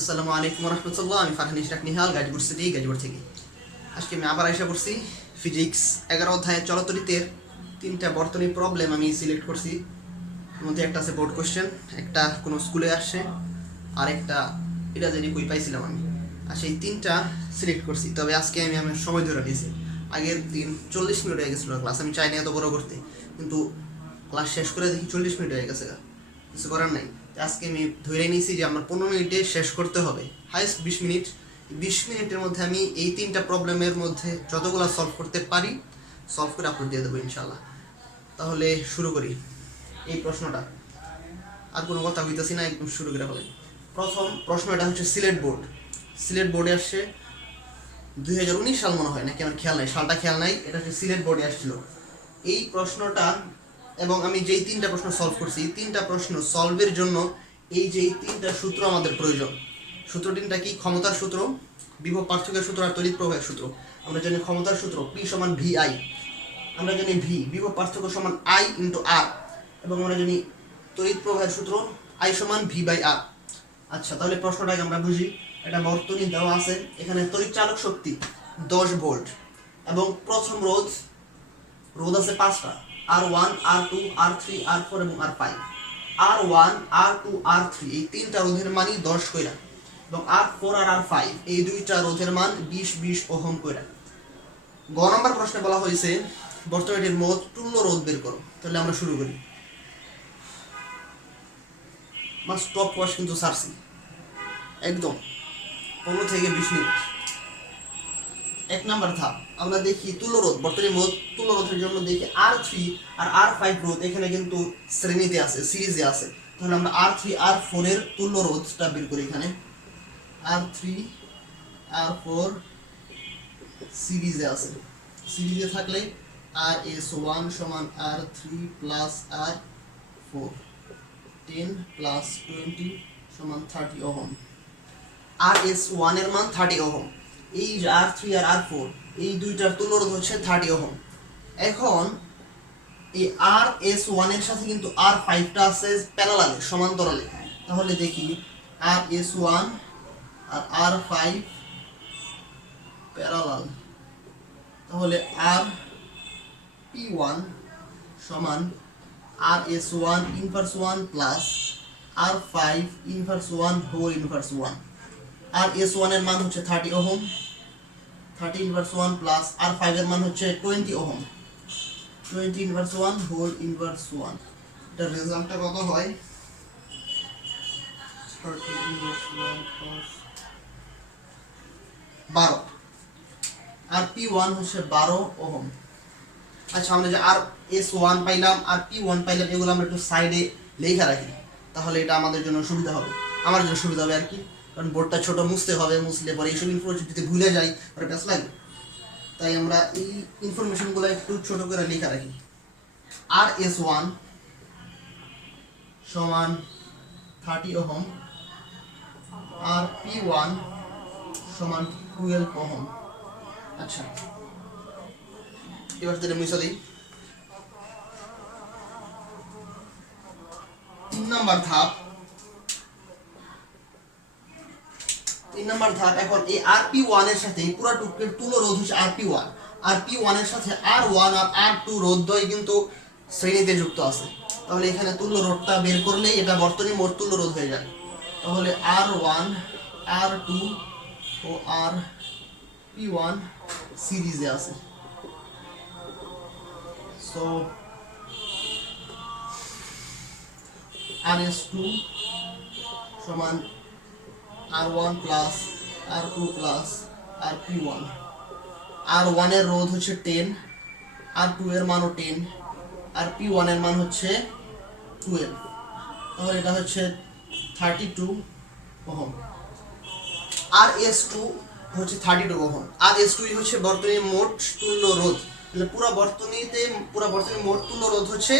আসসালামু আলাইকুম রহমতুল্লাহ। আমি ফারহান ইশরাক নিহাল, গাজীপুর সিটি, গাজীপুর থেকে। আজকে আমি আবার আশা করছি ফিজিক্স 11 অধ্যায়ের চলতরিতের 3টা বর্তনী প্রবলেম আমি সিলেক্ট করছি। এর মধ্যে একটা আছে বোর্ড কোশ্চেন, একটা কোনো স্কুলে আসছে, আর একটা এটা জানি কই পাইছিলাম আমি। আর সেই 3টা সিলেক্ট করছি। তবে আজকে আমি আমার সময় ধরে নিয়েছি। আগের দিন 40 মিনিট হয়ে গেছিলো ক্লাস, আমি চাইনি এত বড় করতে, কিন্তু ক্লাস শেষ করে দেখি 40 মিনিট হয়ে গেছে, কিছু করার নাই। আজকে আমি ধরে নিয়েছি যে আমার 15 মিনিটে শেষ করতে হবে, হাইস্ট 20 মিনিট। 20 মিনিটের মধ্যে আমি এই 3টা প্রবলেমের মধ্যে যতগুলো সলভ করতে পারি সলভ করে আপলোড দিয়ে দেবো ইনশাল্লাহ। তাহলে শুরু করি এই প্রশ্নটা, আর কোনো কথা হইতেছি না, একদম শুরু করে হবে। প্রথম প্রশ্ন, এটা হচ্ছে সিলেট বোর্ড। সিলেট বোর্ডে আসছে 2019 সাল মনে হয়, নাকি আমার খেয়াল নাই, সালটা খেয়াল নাই। এটা হচ্ছে সিলেট বোর্ডে আসছিল এই প্রশ্নটা, এবং আমি যেই 3টা প্রশ্ন সলভ করছি, এই 3টা প্রশ্ন সলভের জন্য এই যে 3টা সূত্র আমাদের প্রয়োজন। সূত্র 3টা কি? ক্ষমতার সূত্র, বিভব পার্থক্যের সূত্র, আর তড়িৎ প্রবাহের সূত্র। আমরা জানি ক্ষমতার সূত্র P সমান VI, আমরা জানি V বিভব পার্থক্য সমান I ইন্টু R, এবং আমরা জানি তড়িৎ প্রবাহের সূত্র I সমান V/R। আচ্ছা, তাহলে প্রশ্নটাকে আমরা বুঝি। এটা বর্তনী দেওয়া আছে, এখানে তড়িৎ চালক শক্তি 10 ভোল্ট, এবং প্রথম রোধ আছে 5টা, R1, R2, R3, R4 এবং R5। R1, R2, R3 এই 3টা রোধের মানই 10 কইরা, এবং R4 আর R5 এই 2টা রোধের মান 20 ওহম কইরা। গ নম্বর প্রশ্নে বলা হয়েছে বর্তনীটির মোট তুল্য রোধ বের করো। তাহলে আমরা শুরু করি। স্টপ ওয়াশ কিন্তু সারছি একদম 15 থেকে 20 মিনিট। 1 নাম্বার ধাপ, আমরা দেখি তুল্যরোধ, বর্তনীর মোট তুল্যরোধের জন্য দেখি R3 আর R5 রোধ এখানে কিন্তু শ্রেণীতে আছে, সিরিজে আছে। তাহলে আমরা R3 R4 এর তুল্যরোধটা বের করি। এখানে R3 R4 সিরিজে আছে, সিরিজে থাকলে RS1 সমান R3 প্লাস R4, 10 প্লাস 20 সমান 30 ওহম। RS1 এর মান 30 ওহম, এই R3 আর R4 এই দুইটার তুল্যরোধ হচ্ছে 30 ওহম। এখন এই RS1 এর সাথে কিন্তু R5টা আছে প্যারালালে, সমান্তরালে। তাহলে দেখি RS1 আর R5 প্যারালাল, তাহলে RP1 সমান RS1 inverse 1 plus R5 inverse 1 whole inverse 1। RS1 এর মান হচ্ছে 30 ওহম, 30 ইনভার্স 1 প্লাস R5 এর মান হচ্ছে 20 ওহম, 20 ইনভার্স 1 হোল ইনভার্স 1। এটার রেজাল্টটা কত হয়? 30 ইনভার্স 1 প্লাস 12, আর P1 হচ্ছে 12 ওহম। আচ্ছা, আমরা যে RS1 পাইলাম আর P1 পাইলাম, এগুলো আমরা একটু সাইডে লেখা রাখি, তাহলে এটা আমাদের জন্য সুবিধা হবে, আমার জন্য সুবিধা হবে আর কি। কারণ বোর্ডটা ছোট, মুছতে হবে, মুছলে পরে এইসব ইনফরমেশন যদি ভুলে যাই পরে প্যাস লাগবে। তাই আমরা এই ইনফরমেশনগুলো একটু ছোট করে লেখা রাখি। RS1 সমান 30 ওহম, আর P1 সমান 12 ওহম। আচ্ছা, এবার যেটা মুছে দিই। 3 নাম্বার ধাপ, এখন এই RP1 এর সাথে এই পুরো টুকরোর তুল্যরোধ হচ্ছে RP1, আর P1 এর সাথে R1 আর R2 রোধদ্বয় কিন্তু শ্রেণীতে যুক্ত আছে। তাহলে এখানে তুল্যরোধটা বের করলে এটা বর্তনীর মোট তুল্যরোধ হয়ে যায়। তাহলে R1 R2 ও RP1 সিরিজে আছে। সো RS2 সমান R1 plus R2 plus RP1। R1 এর রোধ হচ্ছে 10, R2 এর মানও 10, আর P1 এর মান হচ্ছে 12। তাহলে এটা হচ্ছে 32 ওহম। RS2 হচ্ছে 32 ওহম। RS2 হচ্ছে বর্তনীর মোট তুল্য রোধ। তাহলে পুরো বর্তনীর মোট তুল্য রোধ হচ্ছে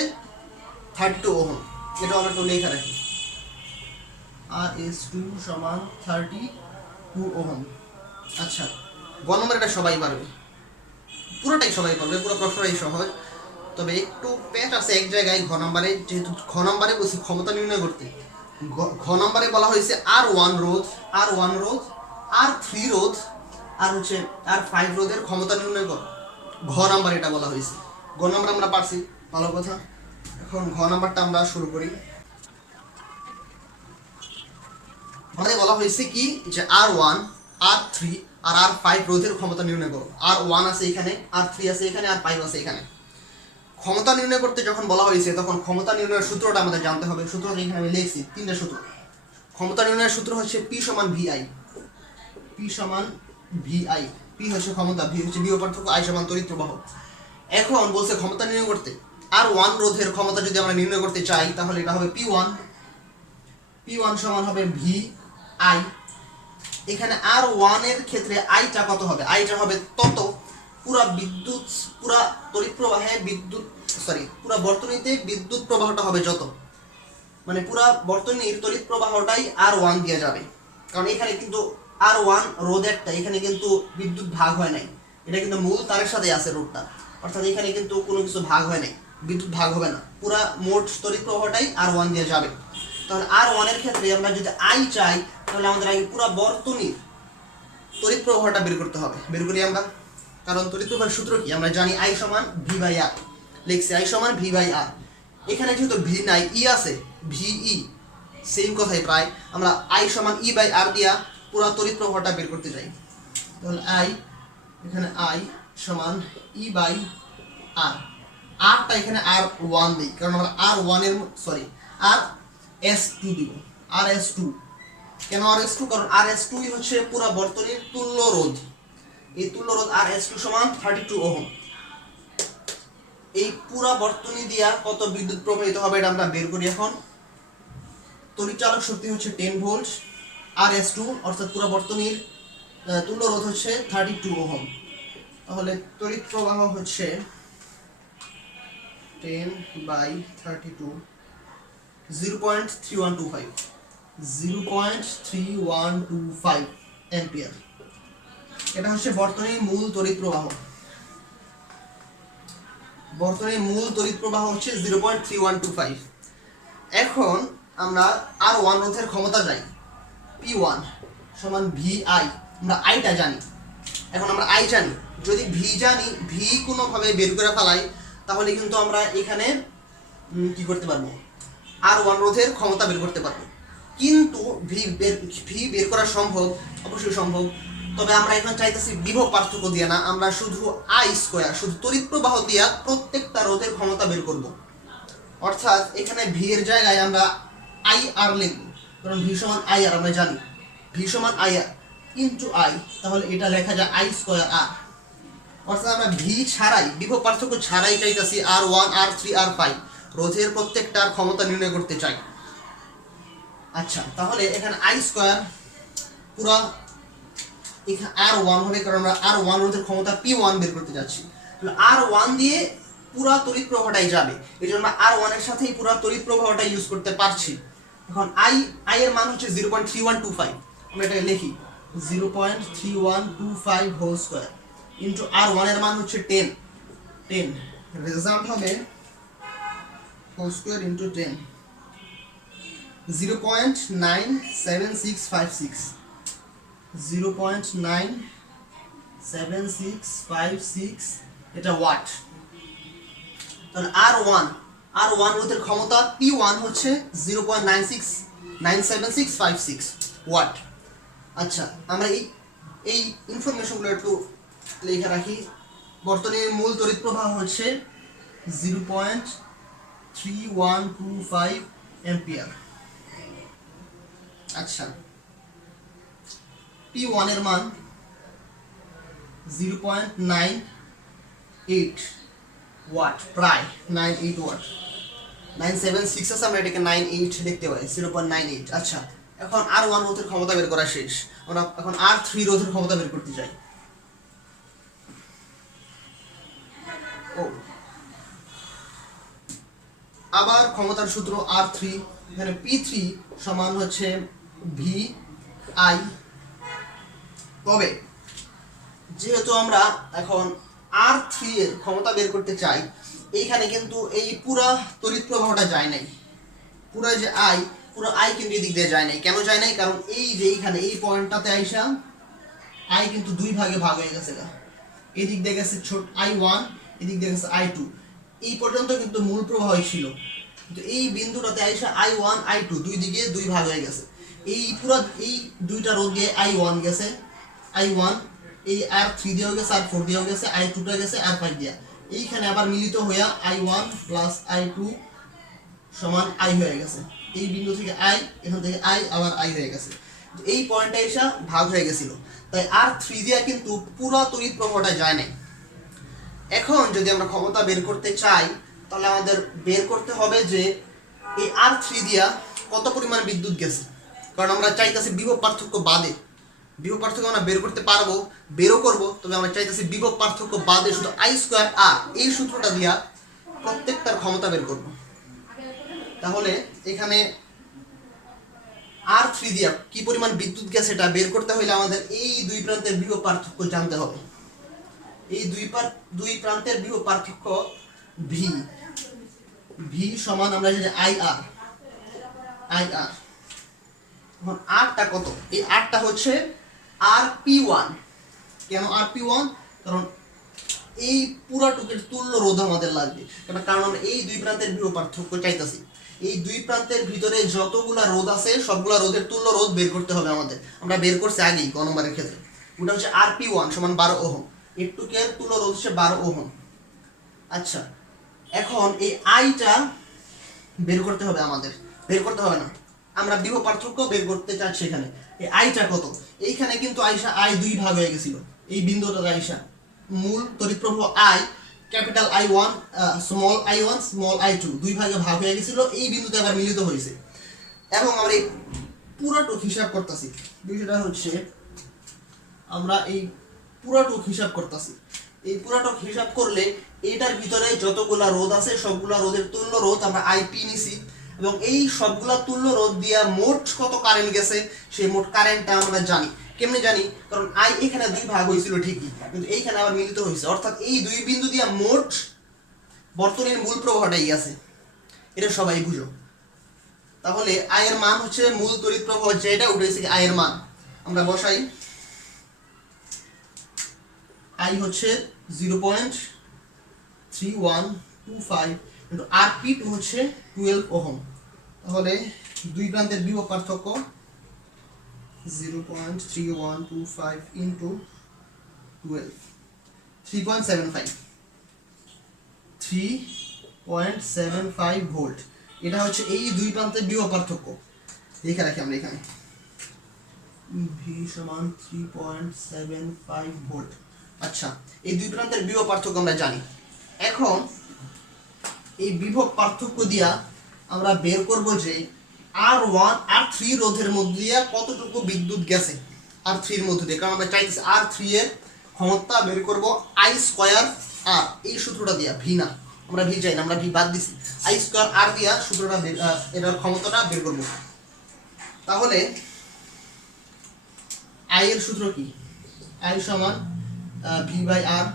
32 ওহম। এটা আমরা একটু লেখা রাখি, RS2 সমান 32 ওহম। আচ্ছা, গ নম্বর এটা সবাই পারবে, পুরোটাই সবাই পারবে, পুরো প্রশ্নটাই সহজ। তবে একটু পেট আছে এক জায়গায় ঘ নম্বরে, যেহেতু ঘ নম্বরে বলছি ক্ষমতা নির্ণয় করতে, ঘ নম্বরে বলা হয়েছে R1 রোধ, R1 রোধ, R3 রোধ আর হচ্ছে R5 রোধের ক্ষমতা নির্ণয় করো। ঘ নাম্বার এটা বলা হয়েছে। ঘ নাম্বার আমরা পারছি, ভালো কথা। এখন ঘ নাম্বারটা আমরা শুরু করি। আমাদের বলা হয়েছে কি যে R1, R3 আর R5 রোধের ক্ষমতা নির্ণয় করো। R1 আছে এখানে, R3 আছে এখানে, R5 আছে এখানে। ক্ষমতা নির্ণয় করতে যখন বলা হয়েছে তখন ক্ষমতা নির্ণয়ের সূত্রটা আমাদের জানতে হবে। সূত্রটা এখানে আমি লিখছি, তিনটা সূত্র। ক্ষমতা নির্ণয়ের সূত্র হচ্ছে P সমান VI, P সমান VI। P হচ্ছে ক্ষমতা, V হচ্ছে বিভব পার্থক্য, I সমান তড়িৎ প্রবাহ। এখন বলছে ক্ষমতা নির্ণয় করতে R1 রোধের ক্ষমতা যদি আমরা নির্ণয় করতে চাই তাহলে এটা হবে P1, P1 সমান হবে VI। এখানে R1 এর ক্ষেত্রে আইটা কত হবে? আইটা হবে তত পুরা বিদ্যুৎ, পুরা তড়িৎ প্রবাহে বিদ্যুৎ, পুরা বর্তনীতে বিদ্যুৎ প্রবাহটা হবে যত, মানে পুরা বর্তনীর তড়িৎ প্রবাহটাই R1 দিয়ে যাবে। কারণ এখানে কিন্তু R1 রোধ একটা, এখানে কিন্তু বিদ্যুৎ ভাগ হয় নাই, এটা কিন্তু মূল তারের সাথে আছে রোধটা, অর্থাৎ এখানে কিন্তু কোনো কিছু ভাগ হয় নাই, বিদ্যুৎ ভাগ হবে না, পুরা মোট তড়িৎ প্রবাহটাই R1 দিয়ে যাবে। তাহলে R1 এর ক্ষেত্রে আমরা যদি আই চাই তাহলে আমাদের আগে পুরো বর্তনীর তড়িৎ প্রবাহটা বের করতে হবে। বের করি আমরা, কারণ তড়িৎ প্রবাহের সূত্র কি আমরা জানি, I সমান V/R। লিখছি I সমান V/R। এখানে যেহেতু V নাই, E আছে, VE, সেম কথাই প্রায়। আমরা I সমান E/R দিয়া পুরো তড়িৎ প্রবাহটা বের করতে চাই। তাহলে এখানে I সমান E/R। Rটা এখানে R1 দিই, কারণ আমরা R1 এর RS2 দিব, RS2। কেন RS2? কারণ RS2 হচ্ছে পুরো বর্তনীর তুল্য রোধ। এই তুল্য রোধ RS2 সমান 32 ওহম। এই পুরো বর্তনী দিয়া কত বিদ্যুৎ প্রবাহিত হবে এটা আমরা বের করি এখন। তড়িৎ চালক শক্তি হচ্ছে 10 ভোল্ট, RS2 অর্থাৎ পুরো বর্তনীর তুল্য রোধ হচ্ছে 32 ওহম। তাহলে তড়িৎ প্রবাহ হচ্ছে 10/32, 0.3125, 0.3125 অ্যাম্পিয়ার। এটা হচ্ছে বর্তনীর মূল তড়িৎ প্রবাহ। বর্তনীর মূল তড়িৎ প্রবাহ হচ্ছে 0.3125। এখন আমরা R1 রোধের ক্ষমতা যাই, P1 সমান VI। আমরা আইটা জানি, এখন আমরা আই জানি, যদি V জানি, V কোনোভাবে বের করে ফেলাই তাহলে কিন্তু আমরা এখানে কি করতে পারবো, R1 রোধের ক্ষমতা বের করতে পারবো। কিন্তু V বের করা সম্ভব, অবশ্যই সম্ভব, তবে আমরা এখন চাইতেছি বিভব পার্থক্য দিয়ে না, আমরা শুধু I², শুধু তড়িৎ প্রবাহ দিয়া প্রত্যেকটা রোধের ক্ষমতা বের করব। অর্থাৎ এখানে V এর জায়গায় আমরা IR লিখব, কারণ V সমান IR আমরা জানি, V সমান IR ইন্টু I, তাহলে এটা লেখা যায় I²R। অর্থাৎ আমরা V ছাড়াই, বিভব পার্থক্য ছাড়াই চাইতেছি R1, R3, R5 রোধের প্রত্যেকটার ক্ষমতা নির্ণয় করতে চাই। আচ্ছা, তাহলে এখানে I² পুরা এখানে R1 হবে, কারণ আমরা R1 রোধের ক্ষমতা P1 বের করতে যাচ্ছি। তাহলে R1 দিয়ে পুরা তড়িৎ প্রবাহটাই যাবে, এই জন্য আমরা R1 এর সাথেই পুরা তড়িৎ প্রবাহটা ইউজ করতে পারছি। এখন I এর মান হচ্ছে 0.3125, আমরা এটা লিখি 0.3125 হোল স্কয়ার ইনটু R1 এর মান হচ্ছে 10, রেজাল্ট হবে হোল স্কয়ার ইনটু 10, 0.97656, 0.97656 এটা ওয়াট। তাহলে R1 রোধের ক্ষমতা P1 হচ্ছে 0.97656 ওয়াট। আচ্ছা, আমরা এই ইনফরমেশনগুলো একটু লিখে রাখি। বর্তনীর মূল তড়িৎ প্রবাহ হচ্ছে 0.3125 অ্যাম্পিয়ার। আচ্ছা, P1 এর মান 0.98 ওয়াট, প্রায় 98 ওয়াট। 976 আছে, আমরা এটাকে 98 লিখতে পারি, 0.98। আচ্ছা, এখন R1 রোধের ক্ষমতা বের করা শেষ, আমরা এখন R3 রোধের ক্ষমতা বের করতে চাই। আবার ক্ষমতার সূত্র R3, এখানে P3 সমান হচ্ছে VI। তবে যেহেতু আমরা এখন R3 এর ক্ষমতা বের করতে চাই, এইখানে কিন্তু এই পুরা তড়িৎ প্রবাহটা যায় নাই, পুরা যে I পুরো আই কিন্তু এদিক দিয়ে যায় নাই। কেন যায় নাই? কারণ এই যে এইখানে এই পয়েন্টটাতে আইসা আই কিন্তু দুই ভাগে ভাগ হয়ে গেছে। এদিক দিয়ে গেছে ছোট I1, এদিক দিয়ে গেছে I2। এই পর্যন্ত কিন্তু মূল প্রবাহই ছিল, কিন্তু এই বিন্দুটাতে আইসা I1 I2 দুই দিকে দুই ভাগ হয়ে গেছে। এই পুরো এই দুইটা রোধ দিয়ে I1 গেছে, I1 এই R3 দিয়েও গেছে, R4 দিয়েও গেছে, I2টা গেছে R5 দিয়া। এইখানে আবার মিলিত হইয়া I1 প্লাস I2 সমান I হয়ে গেছে। এই বিন্দু থেকে I, এখান থেকে I আবার I হয়ে গেছে। এই পয়েন্টটা এসে ভাগ হয়ে গেছিল, তাই R3 দিয়া কিন্তু পুরো তড়িৎ প্রবাহটা যায় নাই। এখন যদি আমরা ক্ষমতা বের করতে চাই, তাহলে আমাদের বের করতে হবে যে এই R3 দিয়া কত পরিমাণ বিদ্যুৎ গেছে। কারণ আমরা চাইতেছি বিভব পার্থক্য বাদে, বিভব পার্থক্য আমরা বের করতে পারবো, বেরও করবো, তবে আমরা চাইতেছি বিভব পার্থক্য বাদে শুধু I² R এই সূত্রটা দিয়া প্রত্যেকটার ক্ষমতা বের করব। তাহলে এখানে R3 দিয়া কি পরিমাণ বিদ্যুৎ গেছে এটা বের করতে হলে আমাদের এই দুই প্রান্তের বিভব পার্থক্য জানতে হবে। এই দুই প্রান্তের বিভব পার্থক্য V সমান আমরা জানি IR। এখন Rটা কত? এই Rটা হচ্ছে RP1। কেন RP1? কারণ এই পুরাটুকের তুল্য রোধ আমাদের লাগবে, কারণ আমরা এই দুই প্রান্তের বিভব পার্থক্য চাইতেছি। এই দুই প্রান্তের ভিতরে যতগুলা রোধ আছে সবগুলা রোধের তুল্য রোধ বের করতে হবে আমাদের। আমরা বের করছি আগেই ক নম্বরের ক্ষেত্রে। ওটা হচ্ছে RP1 সমান 12 ওহম। এটুকের তুল্য রোধ হচ্ছে 12 ওহম। আচ্ছা, এখন এই আইটা বের করতে হবে আমাদের, বের করতে হবে না, আমরা বিভব পার্থক্য বের করতে চাচ্ছি। এখানে এই আইটা কত? এইখানে কিন্তু আইসা আই দুই ভাগ হয়ে গেছিল। এই বিন্দুটা আইসা মূল তড়িৎ প্রবাহ I, capital I1 small I1 small I2 দুই ভাগে ভাগ হয়ে গেছিল, এই বিন্দুতে আবার মিলিত হয়েছে। এবং আমরা এই পুরোটুক হিসাব করতেছি। বিষয়টা হচ্ছে আমরা এই পুরোটুক হিসাব করতেছি। এই পুরোটুক হিসাব করলে এটার ভিতরে যতগুলা রোধ আছে সবগুলা রোধের তুল্য রোধ আমরা IP নিছি, এবং এই সবগুলা তুল্য রোধ দিয়া মোট কত কারেন্ট গেছে সেই মোট কারেন্টটা আমরা জানি। কেমনে জানি? কারণ I এখানে দুই ভাগ হয়েছিল ঠিকই, কিন্তু এইখানে আবার মিলিত হয়েছে, অর্থাৎ এই দুই বিন্দু দিয়া মোট বর্তনীর মূল প্রবাহটাই আছে। এটা সবাই বুঝো। তাহলে I এর মান হচ্ছে মূল তড়িৎ প্রবাহ যেটা উঠেছে I এর মান আমরা বসাই। I হচ্ছে 0.3125 কিন্তু RP2 হচ্ছে 12 ওহম। তাহলে দুই প্রান্তের বিভব পার্থক্য 0.3125 ইন্টু 12 3.75 ভোল্ট। এটা হচ্ছে এই দুই প্রান্তের বিভব পার্থক্য। লিখে রাখি আমরা এখানে V সমান 3.75 ভোল্ট। আচ্ছা, এই দুই প্রান্তের বিভব পার্থক্য আমরা জানি। এখন এই বিভব পার্থক্য দিয়া আমরা বের করব যে R1 R3 রোধের মধ্যে দিয়া কতটুকু বিদ্যুৎ গেছে R3 এর মধ্যে দিয়ে। কারণ আমরা চাইতেছি R3 এর ক্ষমতা বের করব I² R এই সূত্রটা দিয়া। V না, আমরা V চাই না, আমরা V বাদ দিছি। I² R দিয়া সূত্রটা এটার ক্ষমতাটা বের করব। তাহলে I এর সূত্র কি? I সমান V/R।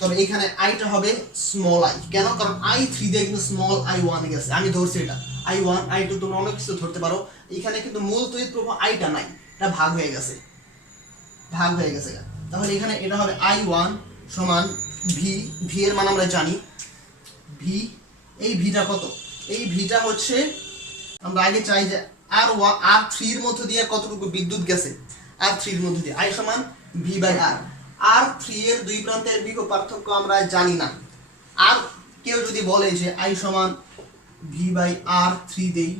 তবে এখানে আইটা হবে স্মল I। কেন? কারণ I3 দিয়ে কিন্তু স্মল I1 গেছে, আমি ধরছি এটা I1 I2, তোমরা অনেক কিছু ধরতে পারো। এখানে কিন্তু মূল তড়িৎ প্রবাহ আইটা নাই, এটা ভাগ হয়ে গেছে। তাহলে এখানে এটা হবে I1 সমান V এর মান আমরা জানি V। এই ভিটা কত? এই ভিটা হচ্ছে আমরা আগে চাই যে R3 এর মধ্যে দিয়ে কতটুকু বিদ্যুৎ গেছে R3 এর মধ্যে দিয়ে। I সমান V/R। R3 এর দুই প্রান্তের বিভব পার্থক্য আমরা জানি না। আর কেউ যদি বলে যে I সমান V/R3 দেই,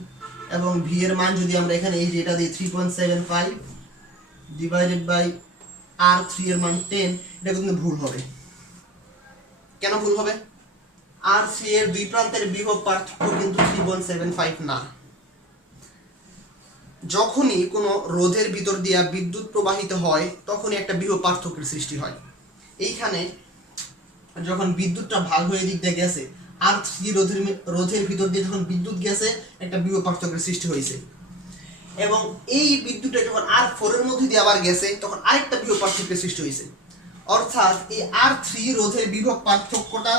এবং V এর মান যদি আমরা এখানে এই যে এটা দিই 3.75 ডিভাইডেড বাই R3 এর মান 10, এটা কিন্তু ভুল হবে। কেন ভুল হবে? R3 এর দুই প্রান্তের বিভব পার্থক্য কিন্তু 3.75 না। যখনই কোনো রোধের ভিতর দিয়া বিদ্যুৎ প্রবাহিত হয় তখনই একটা বিভব পার্থক্যের সৃষ্টি হয়। এইখানে যখন বিদ্যুৎটা ভাগ হয়ে দিক দিয়ে গেছে, R3 রোধের ভিতর দিয়ে যখন বিদ্যুৎ গেছে একটা বিভব পার্থক্যের সৃষ্টি হয়েছে, এবং এই বিদ্যুৎটা যখন R4 এর মধ্যে দিয়ে আবার গেছে তখন আরেকটা বিভব পার্থক্যের সৃষ্টি হয়েছে। অর্থাৎ এই R3 রোধের বিভব পার্থক্যটা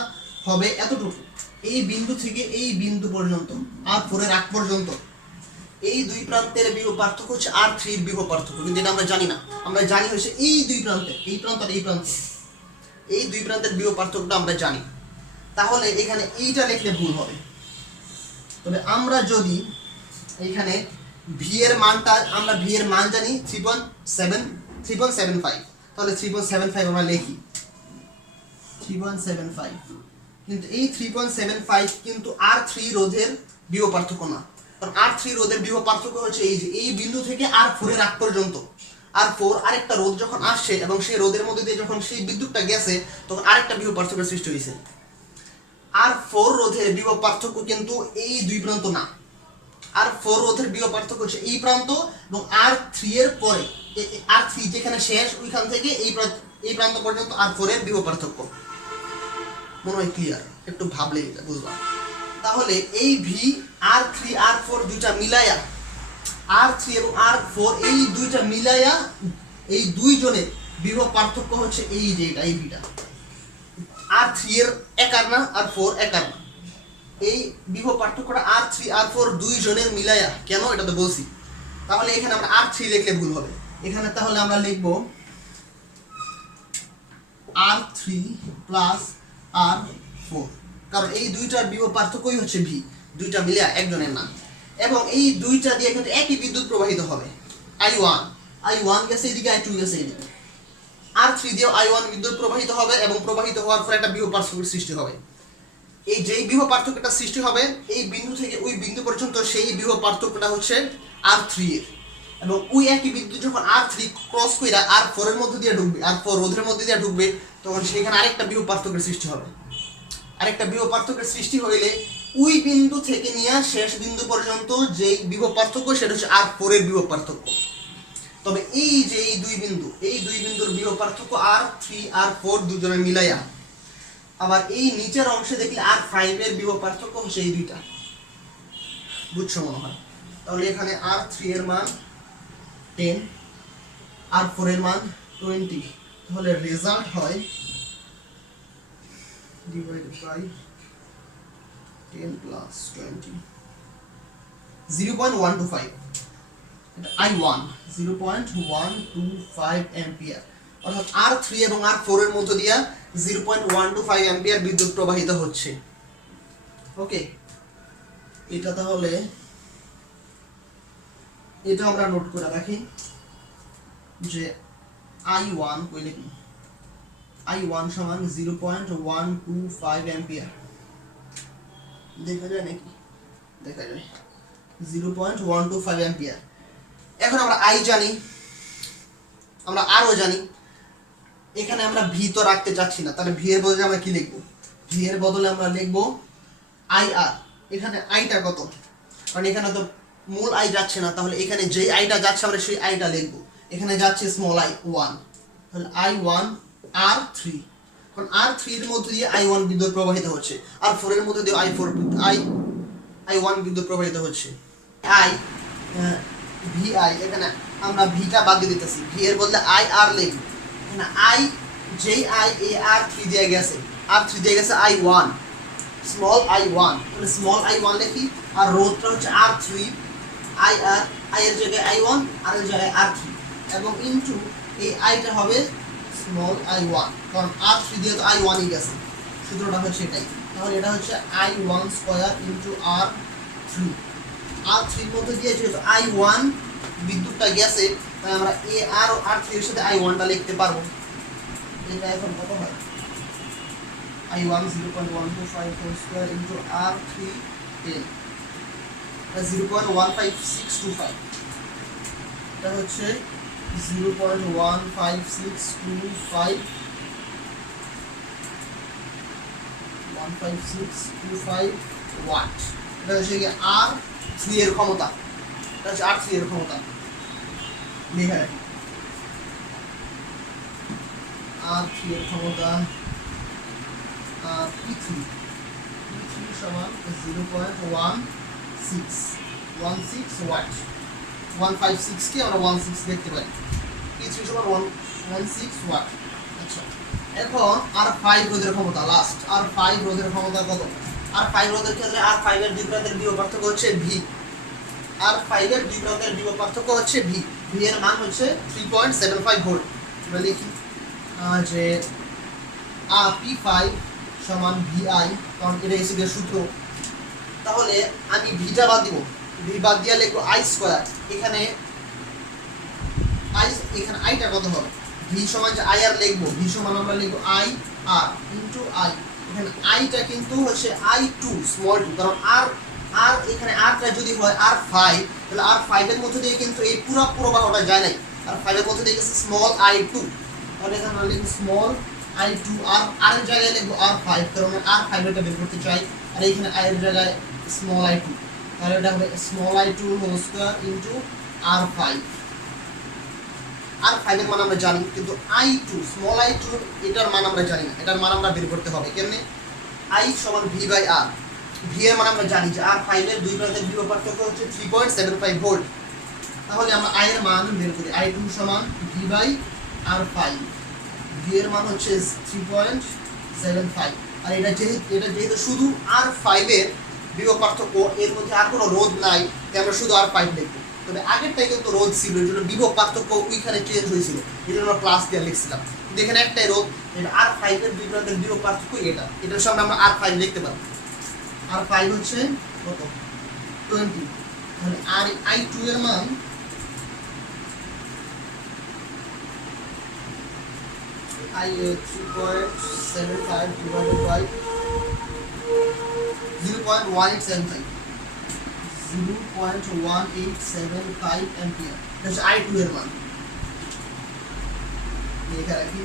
হবে এতটুকু। এই বিন্দু থেকে এই বিন্দু পর্যন্ত R4 এর আগ পর্যন্ত এই দুই প্রান্তের বিভব পার্থক্য হচ্ছে R3 এর বিভব পার্থক্য, কিন্তু এটা আমরা জানি না। আমরা জানি হচ্ছে এই দুই প্রান্তে, এই প্রান্ত আর এই প্রান্ত, এই দুই প্রান্তের বিভব পার্থক্যটা আমরা জানি। তাহলে এখানে এইটা লিখলে ভুল হবে। তবে আমরা যদি এখানে ভি এর মানটা, আমরা ভি এর মান জানি 3.75, তাহলে 3.75 আমরা লিখি 3.75। কিন্তু এই 3.75 কিন্তু R3 রোধের বিভব পার্থক্য না, কারণ R3 রোধের বিভব পার্থক্য হচ্ছে এই যে এই বিন্দু থেকে R4 এর আগ পর্যন্ত। R4 আরেকটা রোধ যখন আসছে এবং সেই রোধের মধ্যে দিয়ে যখন সেই বিদ্যুৎটা গেছে, তখন আরেকটা বিভব পার্থক্যের সৃষ্টি হয়েছে। R4 রোধের বিভব পার্থক্য কিন্তু এই দুই প্রান্ত না, R4 রোধের বিভব পার্থক্য হচ্ছে এই প্রান্ত এবং R3 এর পরে, R3 যেখানে শেষ ওইখান থেকে এই প্রান্ত পর্যন্ত R4 এর বিভব পার্থক্য। মনে হয় ক্লিয়ার? একটু ভাবলে এটা বুঝলাম। তাহলে এই ভি R3 R4 দুইটা মিলায়া, R3 এবং R4 এই দুইটা মিলায়া এই দুইজনের বিভব পার্থক্য হচ্ছে এই যে এটা, এই ভিটা। R3 এর একার না, R4 একার না, এই বিভব পার্থক্যটা R3 R4 দুইজনের মিলায়া। কেন এটা তো বলছি। তাহলে এখানে আমরা R3 লিখলে ভুল হবে। এখানে তাহলে আমরা লিখব R3 প্লাস R4, কারণ এই দুইটার বিভব পার্থক্যই হচ্ছে ভি, দুইটা মিলে একজনের নাম। এবং এই দুইটা দিয়ে কিন্তু একই বিদ্যুৎ প্রবাহিত হবে। I1 গেছে এদিকে, I2 গেছে এদিকে। R3 দিয়েও I1 বিদ্যুৎ প্রবাহিত হবে এবং প্রবাহিত হওয়ার পর একটা বিভব পার্থক্যের সৃষ্টি হবে। এই যেই বিভব পার্থক্যটা সৃষ্টি হবে এই বিন্দু থেকে ওই বিন্দু পর্যন্ত, সেই বিভব পার্থক্যটা হচ্ছে R3 এর। এবং ওই একই বিদ্যুৎ যখন R3 ক্রস কইরা R4 এর মধ্যে দিয়ে ঢুকবে, R4 রোধের মধ্যে দিয়ে ঢুকবে, তখন সেখানে আরেকটা বিভব পার্থক্যের সৃষ্টি হবে। আরেকটা বিভব পার্থক্যের সৃষ্টি হইলে ওই বিন্দু থেকে নিয়ে শেষ বিন্দু পর্যন্ত যে বিভব পার্থক্য সেটা হচ্ছে R4 এর বিভব পার্থক্য। তবে এই যে এই দুই বিন্দুর বিভব পার্থক্য R3 R4 দুজনে মিলাইয়া। আবার এই নিচের অংশে দেখলে R5 এর বিভব পার্থক্য হচ্ছে এই দুইটা। বুঝছো মনে হয়? তাহলে এখানে R3 এর মান 10, R4 এর মান 20। তাহলে রেজাল্ট হয় divided by 10 plus 20, 0.125। এটা I1 0.125 অ্যাম্পিয়ার, অর্থাৎ R3 এবং R4 এর মধ্য দিয়া 0.125 অ্যাম্পিয়ার বিদ্যুৎ প্রবাহিত হচ্ছে। ওকে, এটা তাহলে এটা আমরা নোট করে রাখি যে I1 কইলে কি, I1 সমান 0.125 অ্যাম্পিয়ার। দেখা যায় নাকি? দেখা যায় 0.125 অ্যাম্পিয়ার। এখন আমরা I জানি, আমরা আরও জানি। এখানে আমরা ভি তো রাখতে চাচ্ছি না, তাহলে ভি এর বদলে আমরা কি লিখব? ভি এর বদলে আমরা লিখব IR। এখানে আইটা কত? কারণ এখানে তো মূল আই যাচ্ছে না, তাহলে এখানে যেই আইটা যাচ্ছে আমরা সেই আইটা লিখব। এখানে যাচ্ছে স্মল I1, তাহলে I1 R3, কারণ R3 এর মধ্যে দিয়ে I1 বিদ্যুৎ প্রবাহিত হচ্ছে, R4 এর মধ্যে দিয়ে I1 বিদ্যুৎ প্রবাহিত হচ্ছে। VI, এখানে আমরা ভিটা বাদ দিয়ে দিতেছি, ভি এর বদলে IR লিখব। এখানে I যেই I এই R3 দিয়ে গেছে, R3 দিয়ে গেছে I1, স্মল I1, তাহলে স্মল I1 লিখি। আর রোধটা হচ্ছে R3, IR, I এর জায়গায় I1, আর এর জায়গায় R3, এবং ইনটু এই আইটা হবে স্মল I1, কারণ R3 দিয়ে তো I1 ই গেছে, সূত্রটা হচ্ছে এটাই। তাহলে এটা হচ্ছে I1 square into R3। R3 এর মধ্যে দিয়ে যেহেতু I1 বিদ্যুৎটা গেছে, তাই আমরা AR ও R3 এর সাথে I1টা লিখতে পারবো। এটা এখন কত হয়? I1 0.125 whole square into R3 10, 0.15625। এটা হচ্ছে 0.15625 ওয়াট। এটা হচ্ছে R3 এর ক্ষমতা, এটা হচ্ছে R3 এর ক্ষমতা। লিখে রাখি R3 এর ক্ষমতা, P3 সমান 0.1616 ওয়াট। 156 কে আমরা 16 দেখতে পারি, P3 সমান 116 ওয়াট। আচ্ছা, এখন R5 রোধের ক্ষমতা, লাস্ট R5 রোধের ক্ষমতা কত? R5 রোধের ক্ষেত্রে R5 এর দুই প্রান্তের বিভব পার্থক্য হচ্ছে V। R5 এর দুই প্রান্তের বিভব পার্থক্য হচ্ছে V। V এর মান হচ্ছে 3.75 ভোল্ট। আমরা লিখি যে P5 সমান VI, কারণ এটা এসে সূত্র। তাহলে আমি ভিটা বাদ দিব, V বাদ দিয়ে লিখবো I স্কয়ার। এখানে আইটা কত হবে? V সমান যে I আর লিখবো, V সমান আমরা লিখবো I R ইনটু I। এখানে আইটা কিন্তু হচ্ছে I2 স্মল 2, কারণ আর এখানে আরটা যদি হয় R5, তাহলে R5 এর মধ্যে দিয়ে কিন্তু এই পুরো প্রবাহটা যায় নাই, R5 এর মধ্যে দিয়ে গেছে স্মল I2। তাহলে এখানে আমরা লিখব স্মল I2 আর এর জায়গায় লিখব R5, কারণ R5 এটা বের করতে চাই, আর এখানে I এর জায়গায় স্মল I2। তাহলে এটা হবে small I2 whole square into R5। R5 এর মান আমরা জানি, কিন্তু I2 স্মল I2 এটার মান আমরা জানি না। এটার মান আমরা বের করতে হবে কেমনে? I সমান V বাই R। V এর মান আমরা জানি যে R5 এর দুই প্রান্তের বিভব পার্থক্য হচ্ছে 3.75 ভোল্ট। তাহলে আমরা I এর মান বের করি। I2 সমান V বাই R5। V এর মান হচ্ছে 3.75। আর এটা যেহেতু শুধু R5 এর বিভব পার্থক্য, এর মধ্যে আর কোনো রোধ নাই, তাই আমরা শুধু R5 লিখব। তবে আগেরটাই কিন্তু রোধ ছিল, এর জন্য বিভব পার্থক্য ওইখানে চেঞ্জ হয়েছিল, এই জন্য আমরা প্লাস দিয়ে লিখছিলাম। কিন্তু এখানে একটাই রোধ, এটা R5 এর দুই প্রান্তের বিভব পার্থক্য এটার সামনে আমরা R5 লিখতে পারবো। R5 হচ্ছে কত? 20। তাহলে I2 এর মান I 3.75 divided by 0.1875 অ্যাম্পিয়ার। এটা হচ্ছে I2 এর মান। লেখা রাখি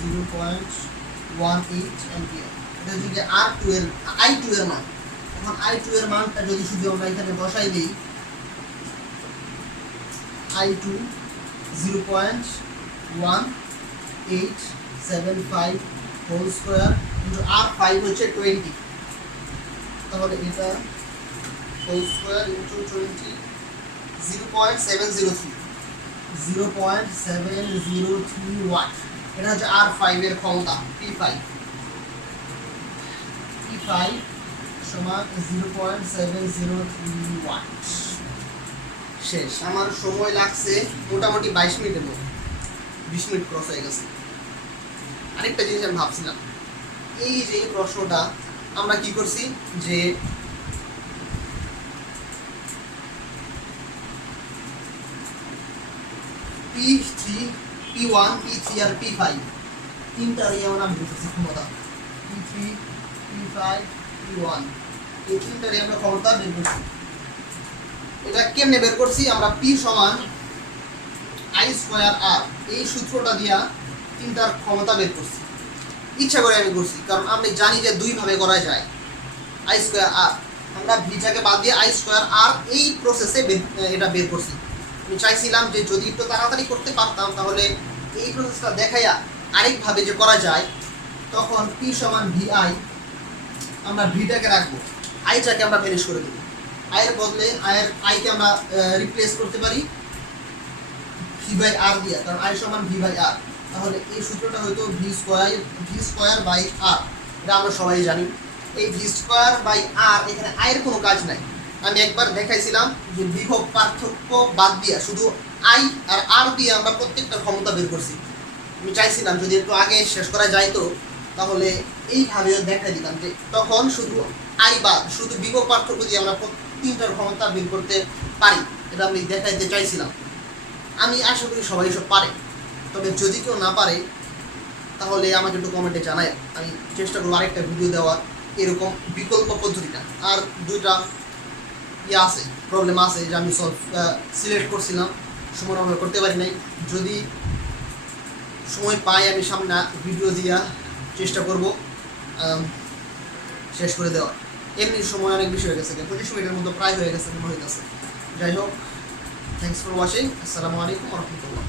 0.18 অ্যাম্পিয়ার। এটা হচ্ছে R2 এর I2 এর মান। এখন I2 এর মানটা যদি শুধু আমরা এখানে বসাই দিই, I2 0.1875 whole square into R5 হচ্ছে 20। তাহলে এটা হোল স্কয়ার ইনটু 20 0.703 ওয়াট। এটা হচ্ছে R5 এর ক্ষমতা P5 সমান 0.703 ওয়াট। শেষ। আমার সময় লাগছে মোটামুটি 22 মিনিটের মতো, 20 মিনিট ক্রস হয়ে গেছে। আরেকটা জিনিস আমি ভাবছিলাম, এই যে প্রশ্নটা আমরা কি করছি যে P3 P1 P3 আর P5 তিনটার আমরা বের করছি ক্ষমতা। P3 P5 P1 এই তিনটার আমরা ক্ষমতা বের করছি। এটা কেমনে বের করছি? আমরা P সমান I স্কয়ার R এই সূত্রটা দিয়া তিনটার ক্ষমতা বের করছি। ইচ্ছা করে আমি করছি, কারণ আমি জানি যে দুই ভাবে করা যায়। I স্কয়ার R আমরা ভিটাকে বাদ দিয়ে I স্কয়ার R এই প্রসেসে এটা বের করছি। আমি চাইছিলাম যে যদি একটু তাড়াতাড়ি করতে পারতাম, তাহলে এই প্রসেসটা দেখাইয়া আরেকভাবে যে করা যায়, তখন P সমান VI আমরা ভিটাকে রাখবো, আইটাকে আমরা ভ্যানিশ করে দেবো। I এর বদলে I কে আমরা রিপ্লেস করতে পারি V বাই R দিয়ে, কারণ I সমান V বাই R। তাহলে এই সূত্রটা হয়তো V স্কয়ার বাই R। এটা আমরা সবাই জানি। এই V স্কয়ার বাই R এখানে I এর কোনো কাজ নাই। আমি একবার দেখাইছিলাম যে বিভব পার্থক্য বাদ দিয়া শুধু I আর R দিয়ে আমরা প্রত্যেকটা ক্ষমতা বের করছি। আমি চাইছিলাম যদি একটু আগে শেষ করা যাইতো, তাহলে এইভাবে দেখাই দিতাম যে তখন শুধু I বাদ শুধু বিভব পার্থক্য দিয়ে আমরা তিনটার ক্ষমতা বের করতে পারি। এটা আমি দেখাইতে চাইছিলাম। আমি আশা করি সবাই সব পারে, তবে যদি কেউ না পারে তাহলে আমাকে একটু কমেন্টে জানায়, আমি চেষ্টা করবো আরেকটা ভিডিও দেওয়ার এরকম বিকল্প পদ্ধতিটা। আর দুইটা আছে প্রবলেম আছে যে আমি সিলেক্ট করছিলাম, সময় আমরা করতে পারি নাই। যদি সময় পাই আমি সামনে ভিডিও দিয়া চেষ্টা করব শেষ করে দেওয়ার। এমনি সময় অনেক বেশি হয়ে গেছে, 25 মিনিটের মতো প্রায় হয়ে গেছে মনে হইতেছে। যাই হোক, থ্যাংকস ফর ওয়াচিং। আসসালামু আলাইকুম ওয়া রাহমাতুল্লাহ।